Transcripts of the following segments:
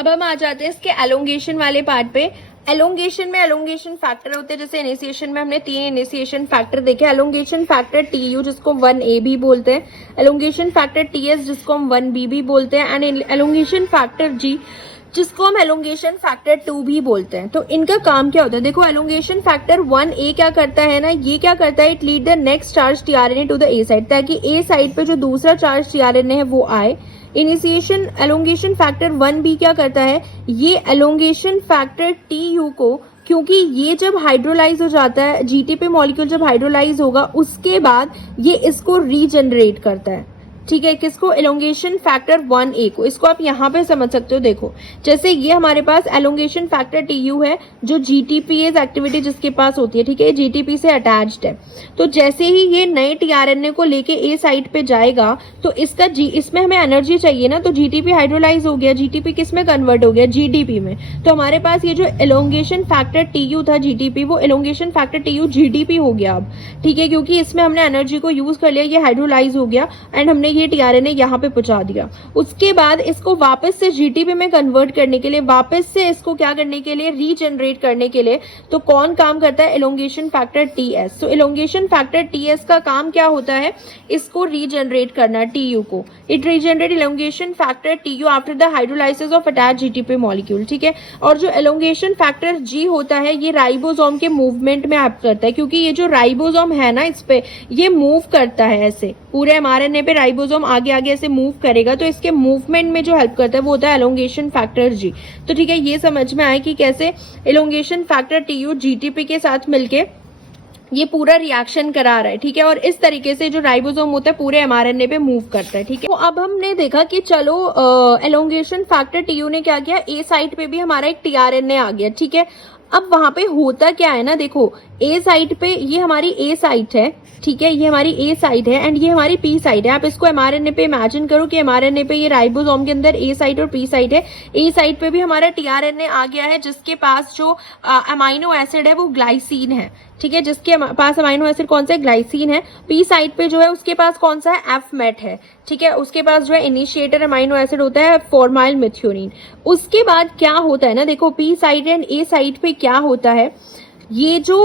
अब हम आ जाते हैं इसके एलोंगेशन वाले पार्ट पे। एलोंगेशन में एलोंगेशन फैक्टर होते हैं, जैसे इनिशिएशन में हमने 3 इनिशिएशन फैक्टर देखे। एलोंगेशन फैक्टर टीयू जिसको 1A भी बोलते हैं, एलोंगेशन फैक्टर टीएस जिसको हम 1B भी बोलते हैं, एंड एलोंगेशन फैक्टर जी जिसको हम एलोंगेशन फैक्टर 2 भी बोलते हैं। तो इनका काम क्या होता है, देखो एलोंगेशन फैक्टर 1A क्या करता है ना, ये क्या करता है, it lead the next charge tRNA to the A side, ताकि ए साइड पे जो दूसरा चार्ज टीआरएनए है वो आए। इनिशिएशन एलोंगेशन फैक्टर 1B क्या करता है, ये एलोंगेशन फैक्टर टीयू को, क्योंकि ये जब हाइड्रोलाइज हो जाता है, जीटीपी मॉलिक्यूल जब हाइड्रोलाइज होगा उसके बाद ये इसको रीजनरेट करता है। ठीक है, किसको, एलोंगेशन फैक्टर 1A को। इसको आप यहाँ पे समझ सकते हो। देखो जैसे ये हमारे पास एलोंगेशन फैक्टर टीयू है जो जीटीपीएज एक्टिविटी जिसके पास होती है, ठीक है, जीटीपी से अटैच्ड है। तो जैसे ही ये नए टीआरएनए को लेके ए साइड पे जाएगा तो इसका इसमें हमें एनर्जी चाहिए ना, तो जीटीपी हाइड्रोलाइज हो गया, जीटीपी किस में कन्वर्ट हो गया, जीडीपी में। तो हमारे पास ये जो एलोंगेशन फैक्टर टीयू था जीटीपी, वो एलोंगेशन फैक्टर टीयू जीडीपी हो गया अब। ठीक है, क्योंकि इसमें हमने एनर्जी को यूज कर लिया, ये हाइड्रोलाइज हो गया एंड हमने ये टीआरएनए यहाँ पे पहुंचा दिया। उसके बाद इसको वापस से जीटीपी में कन्वर्ट करने के लिए, वापस से इसको क्या करने के लिए, रीजनरेट करने के लिए, तो कौन काम करता है, एलोंगेशन फैक्टर टीएस। तो एलोंगेशन फैक्टर टीएस का काम क्या होता है, इसको रीजनरेट करना टीयू को। It regenerate elongation factor TU after the hydrolysis of attach GTP molecule. ठीक है, और जो एलोंगेशन फैक्टर जी होता है ये राइबोसोम के मूवमेंट में हेल्प करता है, क्योंकि ये जो राइबोसोम है ना, इस पे ये मूव करता है, ऐसे पूरे एमआरएनए पे राइबोसोम आगे आगे ऐसे मूव करेगा, तो इसके मूवमेंट में जो हेल्प करता है वो होता है एलोंगेशन फैक्टर जी। तो ठीक है, ये समझ में आया कि कैसे एलोंगेशन फैक्टर टीयू जीटीपी के साथ मिलके ये पूरा रिएक्शन करा रहा है। ठीक है, और इस तरीके से जो राइबोसोम होता है पूरे एमआरएनए पे मूव करता है। ठीक है, तो अब हमने देखा कि चलो एलोंगेशन फैक्टर टीयू ने क्या किया, ए साइड पे भी हमारा एक टीआरएनए आ गया। ठीक है, अब वहां पे होता क्या है ना, देखो ए साइड पे ये हमारी ए साइट है, ठीक है, ये हमारी ए साइड है एंड ये हमारी पी साइड है। आप इसको एमआरएनए पे इमेजिन करो कि एमआरएनए पे ये राइबोसोम के अंदर ए साइड और पी साइड है। ए साइड पे भी हमारा टीआरएनए आ गया है जिसके पास जो अमाइनो एसिड है वो ग्लाइसिन है। ठीक है, जिसके पास अमाइनो एसिड कौन सा है, ग्लाइसिन है। पी साइड पे जो है उसके पास कौन सा है, एफ मेट है। ठीक है, उसके पास जो है इनिशिएटर अमाइनो एसिड होता है फॉर्माइल मेथियोनिन। उसके बाद क्या होता है ना, देखो P side and A side पे क्या होता है, ये जो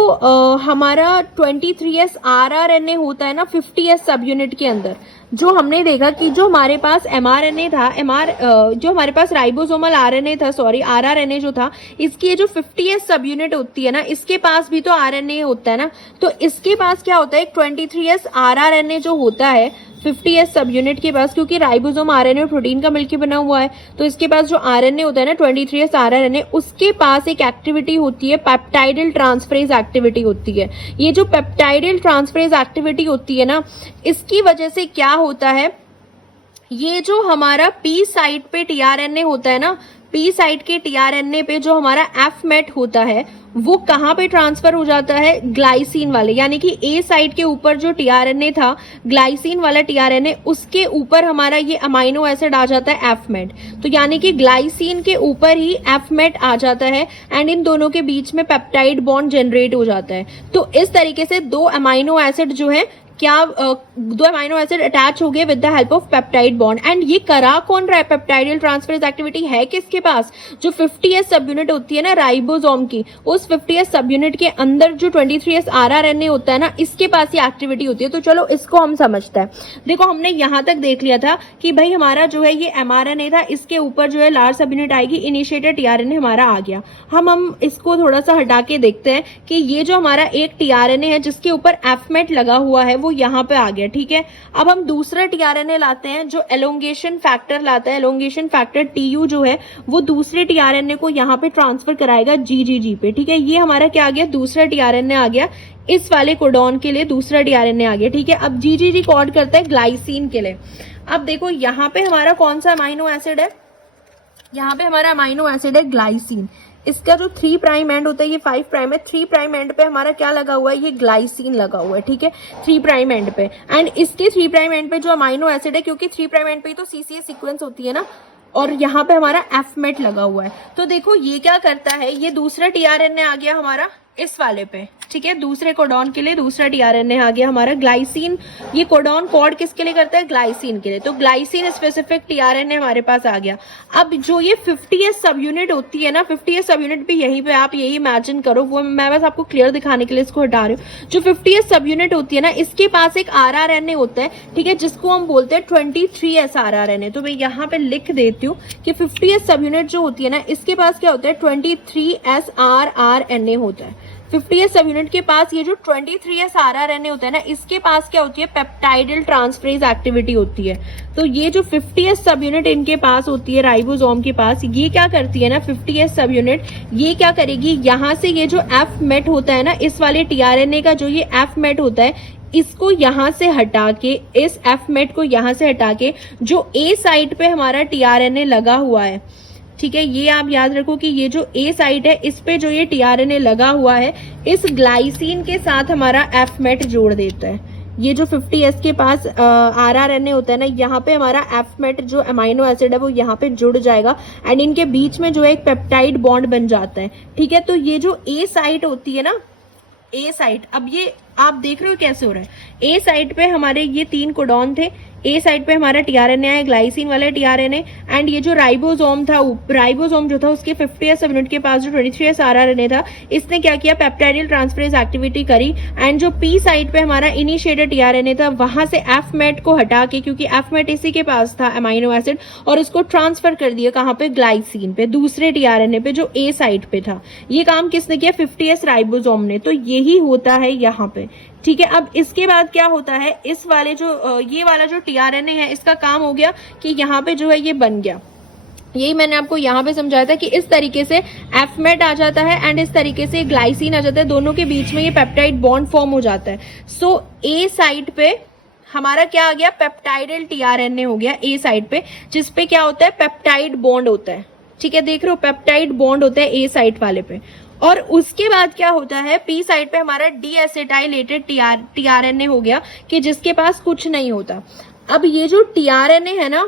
हमारा 23S आरआरएनए होता है ना 50S सब यूनिट के अंदर, जो हमने देखा कि जो हमारे पास एमआरएनए था, जो हमारे पास राइबोसोमल आरएनए था, सॉरी आरआरएनए जो था, इसकी ये जो 50S सब यूनिट होती है ना, इसके पास भी तो आरएनए होता है ना। तो इसके पास क्या होता है, 23S आरआरएनए जो होता है 50S सब यूनिट के पास, क्योंकि राइबोसोम आरएनए और प्रोटीन का मिलकर बना हुआ है, तो इसके पास जो आरएनए होता है ना 23S आरआरएनए, उसके पास एक एक्टिविटी होती है, पेप्टाइडल ट्रांसफरेज एक्टिविटी होती है। ये जो पेप्टाइडल ट्रांसफरेज एक्टिविटी होती है ना, इसकी वजह से क्या होता है, ये जो हमारा पी साइड पे टीआरएनए होता है ना, पी साइड के टीआरएनए पे जो हमारा एफ मेट होता है वो कहाँ पे ट्रांसफर हो जाता है, ग्लाइसिन वाले, यानी कि ए साइड के ऊपर जो टीआरएनए था ग्लाइसिन वाला टीआरएनए, उसके ऊपर हमारा ये अमाइनो एसिड आ जाता है एफ मेट। तो यानी कि ग्लाइसिन के ऊपर ही एफ मेट आ जाता है एंड इन दोनों के बीच में पेप्टाइड बॉन्ड जनरेट हो जाता है। तो इस तरीके से दो अमाइनो एसिड जो है दो अमाइनो एसिड अटैच हो गए with the help of peptide bond. And ये करा कौन रहा है, पेप्टाइडल ट्रांसफरेज एक्टिविटी है किसके पास, जो 50S सब यूनिट होती है ना राइबोसोम की, उस 50S सब यूनिट के अंदर जो 23S आरआरएनए होता है ना, इसके पास ये एक्टिविटी होती है। तो चलो इसको हम समझते हैं। देखो हमने यहां तक देख लिया था कि भाई हमारा जो है ये एमआरएनए था, इसके ऊपर जो है लार्ज सब यूनिट आएगी, इनिशिएटर टीआरएनए हमारा आ गया। हम इसको थोड़ा सा हटा के देखते हैं कि ये जो हमारा एक टीआरएनए है जिसके ऊपर एफमेट लगा हुआ है वो यहाँ पे आ गया। ठीक है, अब हम दूसरा टीआरएनए लाते हैं जो एलोंगेशन फैक्टर लाता है, एलोंगेशन फैक्टर टीयू जो है वो दूसरे टीआरएनए को यहाँ पे ट्रांसफर कराएगा जीजीजी पे। ठीक है, ये हमारा क्या आ गया, दूसरा टीआरएनए आ गया, इस वाले कोडॉन के लिए दूसरा टीआरएनए आ गया। ठीक है, अब जीजीजी कोड करता है ग्लाइसिन के लिए। अब देखो यहाँ पे हमारा कौन सा अमाइनो एसिड है, यहाँ पे हमारा अमाइनो एसिड है ग्लाइसिन। इसका जो 3 प्राइम एंड होता है ये 5 प्राइम है, 3 प्राइम एंड पे हमारा क्या लगा हुआ है, ये ग्लाइसिन लगा हुआ है। ठीक है, 3 प्राइम एंड पे, एंड इसके 3 प्राइम एंड पे जो अमाइनो एसिड है, क्योंकि 3 प्राइम एंड पे तो सीसीए सीक्वेंस होती है ना, और यहाँ पे हमारा एफ मेट लगा हुआ है। तो देखो ये क्या करता है, ये दूसरा टीआरएनए आ गया हमारा, इस वाले पे, ठीक है, दूसरे कोडॉन के लिए दूसरा टीआरएनए आ गया हमारा ग्लाइसिन। ये कोडॉन कोड किसके लिए करता है? ग्लाइसिन के लिए। तो ग्लाइसिन स्पेसिफिक टीआरएनए हमारे पास आ गया। अब जो ये 50s सब यूनिट होती है ना, 50s सब यूनिट भी यहीं पे आप यही इमेजिन करो, वो मैं बस आपको क्लियर दिखाने के लिए इसको हटा रही हूँ। जो 50s सब यूनिट होती है ना, इसके पास एक आरआरएनए होता है, ठीक है, जिसको हम बोलते हैं 23s आरआरएनए। तो मैं यहाँ पे लिख देती हूँ कि 50s सब यूनिट जो होती है ना, इसके पास क्या होता है? 23s आरआरएनए होता है। 50s सब यूनिट के पास ये जो 23s आरआरएनए होता है ना, इसके पास क्या होती है? पेप्टाइडल ट्रांसफरेज एक्टिविटी होती है। तो ये जो 50s सब यूनिट इनके पास होती है राइबोसोम के पास, ये क्या करती है ना, 50s सब यूनिट ये क्या करेगी, यहाँ से ये जो एफ मेट होता है ना, इस वाले टीआरएनए का जो ये एफ मेट होता है, इसको यहां से हटा के, इस एफ मेट को यहां से हटा के, जो ए साइड पे हमारा टीआरएनए लगा हुआ है, ठीक है, ये आप याद रखो कि ये जो ए साइट है, इस पे जो ये टीआरएनए लगा हुआ है, इस ग्लाइसिन के साथ हमारा एफ मेट जोड़ देता है। ये जो 50s के पास आरआरएनए होता है ना, यहाँ पे हमारा एफ मेट जो अमाइनो एसिड है वो यहाँ पे जुड़ जाएगा एंड इनके बीच में जो है एक पेप्टाइड बॉन्ड बन जाता है, ठीक है। तो ये जो ए साइट होती है ना, ए साइट, अब ये आप देख रहे हो कैसे हो रहा है। ए साइट पे हमारे ये 3 कोडॉन थे, ए साइड पे हमारा टीआरएनए है, ग्लाइसिन वाला टीआरएनए, एंड ये जो राइबोसोम था, राइबोसोम जो था उसके 50s सब यूनिट के पास जो 23s आरआरएनए था, इसने क्या किया? पेप्टाइडल ट्रांसफरेज एक्टिविटी करी एंड जो पी साइड पे हमारा इनिशिएटेड टीआरएनए था, वहां से एफ मेट को हटा के, क्योंकि एफ मेट इसी के पास था अमाइनो एसिड, और उसको ट्रांसफर कर दिया कहां पे? ग्लाइसिन पे, दूसरे टीआरएनए पे जो ए साइड पे था। ये काम किसने किया? 50s राइबोसोम ने। तो यही होता है यहाँ पे, ठीक है। अब इसके बाद क्या होता है, इस वाले जो ये वाला जो टीआरएनए है, इसका काम हो गया कि यहाँ पे जो है ये बन गया। यही मैंने आपको यहाँ पे समझाया था कि इस तरीके से एफ मेट आ जाता है एंड इस तरीके से ग्लाइसिन आ जाता है, दोनों के बीच में ये पेप्टाइड बॉन्ड फॉर्म हो जाता है। सो ए साइड पे हमारा क्या आ गया? पेप्टाइडल टीआरएनए हो गया ए साइड पे, जिसपे क्या होता है? पेप्टाइड बॉन्ड होता है, ठीक है, देख रहे हो, पेप्टाइड बॉन्ड होता है ए साइड वाले पे। और उसके बाद क्या होता है? पी साइड पे हमारा डीएसिटाइलेटेड टीआरएनए हो गया, कि जिसके पास कुछ नहीं होता। अब ये जो टीआरएनए है ना,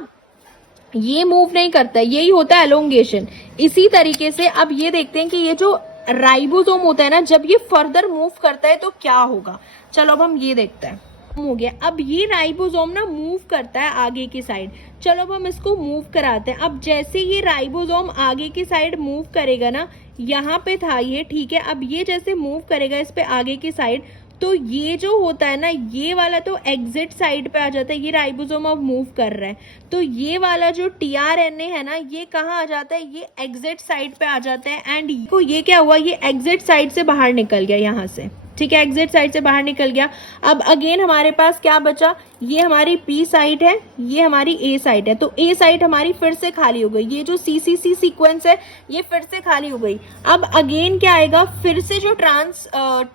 ये मूव नहीं करता है, यही होता है एलोंगेशन। इसी तरीके से अब ये देखते हैं कि ये जो राइबोसोम होता है ना, जब ये फर्दर मूव करता है तो क्या होगा। चलो अब हम ये देखते हैं। हो गया, अब ये राइबोसोम ना मूव करता है आगे की साइड। चलो अब हम इसको मूव कराते हैं। अब जैसे ये राइबोसोम आगे की साइड मूव करेगा ना, यहाँ पे था ये, ठीक है, अब ये जैसे मूव करेगा इस पे आगे की साइड, तो ये जो होता है ना, ये वाला तो एग्जिट साइड पे आ जाता है। ये राइबोसोम अब मूव कर रहा है, तो ये वाला जो टीआरएनए है ना, ये कहाँ आ जाता है? ये एग्जिट साइड पे आ जाता है एंड ये क्या हुआ? ये एग्जिट साइड से बाहर निकल गया यहाँ से, ठीक है, एग्जिट साइड से बाहर निकल गया। अब अगेन हमारे पास क्या बचा? ये हमारी पी साइट है, ये हमारी ए साइट है। तो ए साइट हमारी फिर से खाली हो गई। ये जो सीसीसी सीक्वेंस है, ये फिर से खाली हो गई। अब अगेन क्या आएगा? फिर से जो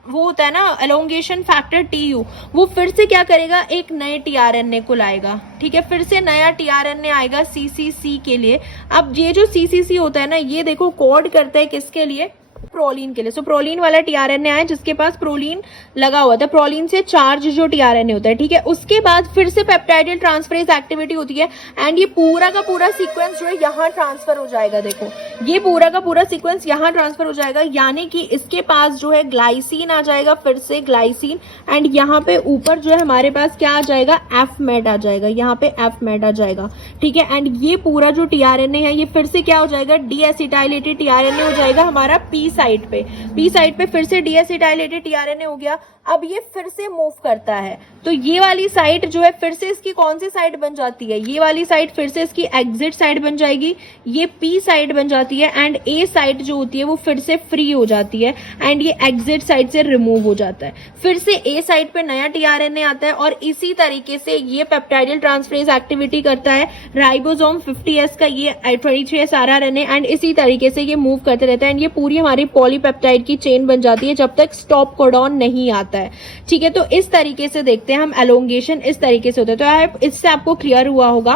वो होता है ना एलोंगेशन फैक्टर टीयू, वो फिर से क्या करेगा? एक नए टीआरएनए को लाएगा, ठीक है, फिर से नया टीआरएनए आएगा सीसीसी के लिए। अब ये जो सीसीसी होता है ना, ये देखो कोड करता है किसके लिए? प्रोलीन के लिए। सो प्रोलीन वाला टीआरएनए आया जिसके पास प्रोलीन लगा हुआ था, प्रोलीन से चार्ज जो टीआरएनए होता है, ठीक है। उसके बाद फिर से पेप्टाइडल ट्रांसफरेज एक्टिविटी होती है एंड ये पूरा का पूरा सीक्वेंस जो है यहाँ ट्रांसफर हो जाएगा। देखो ये पूरा का पूरा सीक्वेंस यहाँ ट्रांसफर हो जाएगा, यानी कि इसके पास जो है ग्लाइसिन आ जाएगा, फिर से ग्लाइसिन, एंड यहाँ पे ऊपर जो है हमारे पास क्या आ जाएगा? एफ मेट आ जाएगा, यहाँ पे एफ मेट आ जाएगा, ठीक है। एंड ये पूरा जो टीआरएनए है ये फिर से क्या हो जाएगा? डीएसिटाइलेटेड टीआरएनए हो जाएगा हमारा पी साइड पे। पी साइड पे फिर से डीएसिटाइलेटेड टीआरएनए हो गया। अब ये फिर से मूव करता है, तो ये वाली साइड जो है फिर से इसकी कौन सी साइड बन जाती है? ये वाली साइड फिर से इसकी एग्जिट साइड बन जाएगी, ये पी साइड बन जाती है एंड ए साइड जो होती है वो फिर से फ्री हो जाती है एंड ये एग्जिट साइड से रिमूव हो जाता है। फिर से ए साइड पे नया टीआरएनए आता है और इसी तरीके से ये पेप्टाइडल ट्रांसफरेज एक्टिविटी करता है राइबोसोम 50S का ये 23S आरआरएनए, एंड इसी तरीके से ये मूव करते रहता है एंड ये पूरी हमारी पॉलीपेप्टाइड की चेन बन जाती है जब तक स्टॉप कोडॉन नहीं आता है, ठीक है। तो इस तरीके से देखते हैं हम एलोंगेशन, इस तरीके से होता है। तो आई इससे आपको क्लियर हुआ होगा।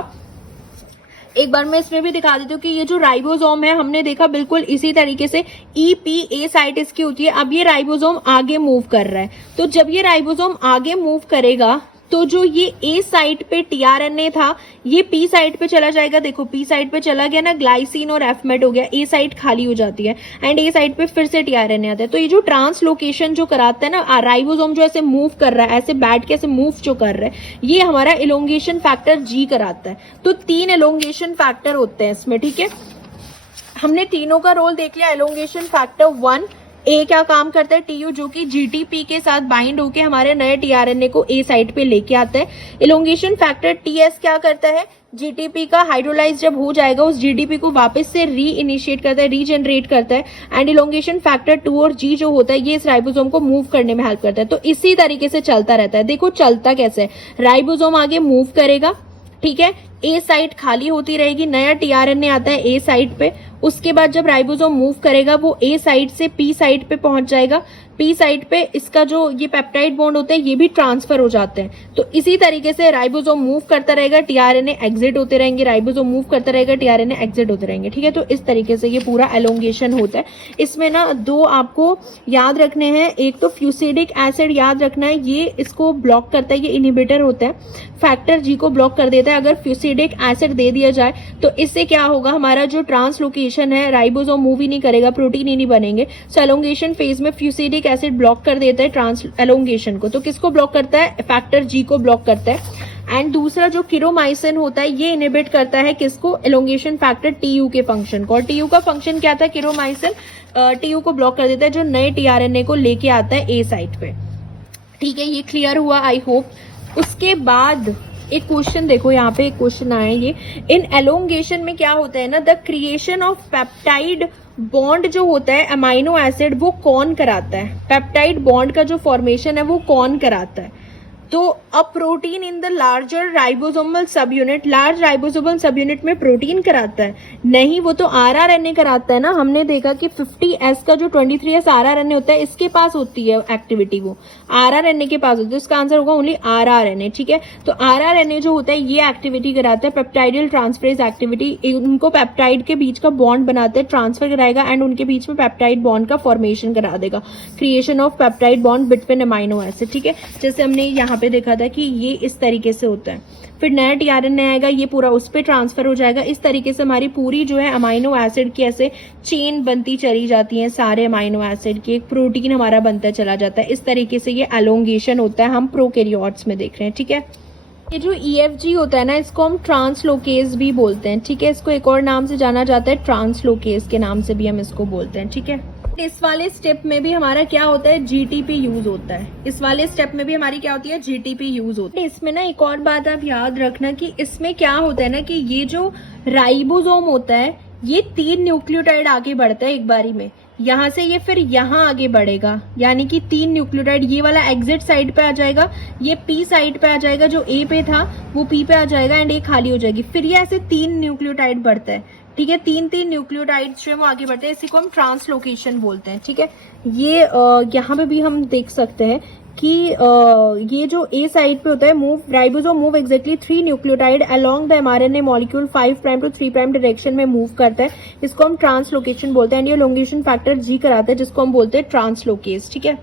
एक बार मैं इसमें भी दिखा देती हूँ कि ये जो राइबोसोम है हमने देखा बिल्कुल इसी तरीके से EPA साइट इसकी होती है। अब ये राइबोसोम आगे मूव कर रहा है, तो जब ये राइबोसोम आगे मूव करेगा तो जो ये ए साइट पे टीआरएनए था ये पी साइट पे चला जाएगा। देखो पी साइट पे चला गया ना, ग्लाइसिन और एफमेट हो गया, ए साइट खाली हो जाती है एंड ए साइट पे फिर से टीआरएनए आता है। तो ये जो ट्रांसलोकेशन जो कराता है ना, राइबोसोम जो ऐसे मूव कर रहा है, ऐसे बैठ के ऐसे मूव जो कर रहा है, ये हमारा एलोंगेशन फैक्टर जी कराता है। तो 3 एलोंगेशन फैक्टर होते हैं इसमें, ठीक है। हमने तीनों का रोल देख लिया। एलोंगेशन फैक्टर 1 ए क्या काम करता है, टीयू, जो कि जीटीपी के साथ बाइंड होके हमारे नए टीआरएनए को ए साइट पे लेके आता है। एलोंगेशन फैक्टर टीएस क्या करता है, जीटीपी का हाइड्रोलाइज जब हो जाएगा उस जीटीपी को वापस से री इनिशिएट करता है, रीजनरेट करता है। एंड एलोंगेशन फैक्टर 2 और जी जो होता है ये इस राइबोसोम को मूव करने में हेल्प करता है। तो इसी तरीके से चलता रहता है। देखो चलता कैसे है, राइबोसोम आगे मूव करेगा, ठीक है, ए साइट खाली होती रहेगी, नया टीआरएनए आता है ए साइट पे, उसके बाद जब राइबोसोम मूव करेगा वो ए साइट से पी साइट पे पहुंच जाएगा, पी साइट पे इसका जो ये पेप्टाइड बॉन्ड होते हैं ये भी ट्रांसफर हो जाते हैं। तो इसी तरीके से राइबोसोम मूव करता रहेगा, टीआरएनए एग्जिट होते रहेंगे, राइबोसोम मूव करता रहेगा, टीआरएनए एग्जिट होते रहेंगे, ठीक है। तो इस तरीके से ये पूरा एलोंगेशन होता है। इसमें ना 2 आपको याद रखने हैं, एक तो फ्यूसिडिक एसिड याद रखना है, ये इसको ब्लॉक करता है, ये इनिबिटर होता है, फैक्टर जी को ब्लॉक कर देता है। अगर फ्यूसिडिक एसिड दे दिया जाए तो इससे क्या होगा, हमारा जो ट्रांसलोकेशन है, राइबोसोम मूव ही नहीं करेगा, प्रोटीन ही नहीं बनेंगे। सो एलोंगेशन फेज में फ्यूसिडिक एसिड ब्लॉक कर देता है ट्रांस एलोंगेशन को। तो किसको ब्लॉक करता है, फैक्टर जी को ब्लॉक करता है। एंड दूसरा जो किरोमाइसिन होता है ये इनिबिट करता है किसको, एलोंगेशन फैक्टर टीयू के फंक्शन को। और टीयू का फंक्शन क्या था, किरोमाइसिन टीयू को ब्लॉक कर देता है जो नए टीआरएनए को लेके आता है ए साइट पे, ठीक है। ये क्लियर हुआ आई होप। उसके बाद एक क्वेश्चन देखो, यहाँ पे एक क्वेश्चन आया है, ये इन एलोंगेशन में क्या होता है ना, the creation of peptide bond जो होता है अमाइनो एसिड वो कौन कराता है, पेप्टाइड बॉन्ड का जो फॉर्मेशन है वो कौन कराता है। तो a protein in the larger ribosomal सब यूनिट, लार्ज राइबोसोमल सब यूनिट में प्रोटीन कराता है, नहीं, वो तो आरआरएनए कराता है ना। हमने देखा कि 50S का जो 23S आरआरएनए होता है इसके पास होती है एक्टिविटी, वो आरआरएनए के पास होती है। इसका आंसर होगा ओनली आरआरएनए, ठीक है। तो आरआरएनए जो होता है ये एक्टिविटी कराता है, पेप्टाइडल ट्रांसफरेज एक्टिविटी, उनको पेप्टाइड के बीच का बॉन्ड बनाते हैं, ट्रांसफर कराएगा एंड उनके बीच में पेप्टाइड बॉन्ड का फॉर्मेशन करा देगा, creation of peptide bond between amino acid, ठीक है। जैसे हमने यहाँ पे देखा था कि ये इस तरीके से होता है, फिर नया टीआरएनए आएगा, ये पूरा उस पे ट्रांसफर हो जाएगा। इस तरीके से हमारी पूरी जो है अमाइनो एसिड की ऐसे चेन बनती चली जाती है, सारे अमाइनो एसिड की एक प्रोटीन हमारा बनता चला जाता है। इस तरीके से ये एलोंगेशन होता है, हम प्रोकैरियोट्स में देख रहे हैं, ठीक है। ये जो EFG होता है ना इसको हम ट्रांसलोकेज भी बोलते हैं, ठीक है। इसको एक और नाम से जाना जाता है, ट्रांसलोकेज के नाम से भी हम इसको बोलते हैं, ठीक है। इस वाले स्टेप में भी हमारा क्या होता है, जीटीपी यूज होता है। इस वाले स्टेप में भी हमारी क्या होती है, जीटीपी यूज होती है। इसमें ना एक और बात आप याद रखना कि इसमें क्या होता है ना कि ये जो राइबोसोम होता है ये 3 न्यूक्लियोटाइड आगे बढ़ता है एक बारी में, यहाँ से ये फिर यहाँ आगे बढ़ेगा, यानी कि 3 न्यूक्लियोटाइड, ये वाला एग्जिट साइड पे आ जाएगा, ये पी साइड पे आ जाएगा, जो ए पे था वो पी पे आ जाएगा एंड ए खाली हो जाएगी। फिर ये ऐसे 3 न्यूक्लियोटाइड बढ़ता है, ठीक है, 3 न्यूक्लियोटाइड्स जो है वो आगे बढ़ते हैं, इसी को हम ट्रांसलोकेशन बोलते हैं, ठीक है। ये यहाँ पे भी हम देख सकते हैं कि ये जो ए साइड पे होता है, move ribosome move exactly 3 nucleotide along the mRNA molecule 5 prime to 3 prime direction में मूव करता है, इसको हम ट्रांसलोकेशन बोलते हैं। एंड ये एलोंगेशन फैक्टर जी कराता है जिसको हम बोलते हैं ट्रांसलोकेज, ठीक है।